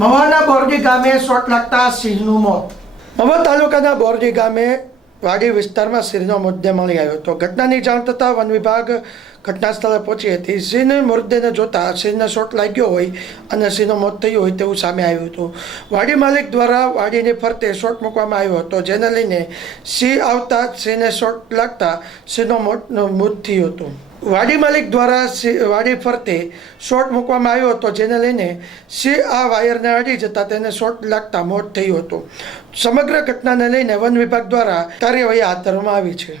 મવાના બોરડી ગામે શોટ લાગતા સિંહનું મોત. મવા તાલુકાના બોરડી ગામે વાડી વિસ્તારમાં સિંહનો મૃતદેહ મળી આવ્યો હતો. ઘટનાની જાણ થતાં વન વિભાગ ઘટના સ્થળે પહોંચી હતી. સિંહ મૃતદેહને જોતા સિંહને શોટ લાગ્યો હોય અને સિંહનું મોત થયું હોય તેવું સામે આવ્યું હતું. વાડી માલિક દ્વારા વાડીની ફરતે શોટ મૂકવામાં આવ્યો હતો, જેને લઈને સિંહ આવતા સિંહને શોટ લાગતા સિંહનો મોત મૃત થયું હતું. વાડી માલિક દ્વારા વાડી ફરતે શોર્ટ મૂકવામાં આવ્યો હતો, જેને લઈને સિંહ આ વાયરને અડી જતા તેને શોર્ટ લાગતા મોત થયું હતું. સમગ્ર ઘટનાને લઈને વન વિભાગ દ્વારા કાર્યવાહી હાથ ધરવામાં આવી છે.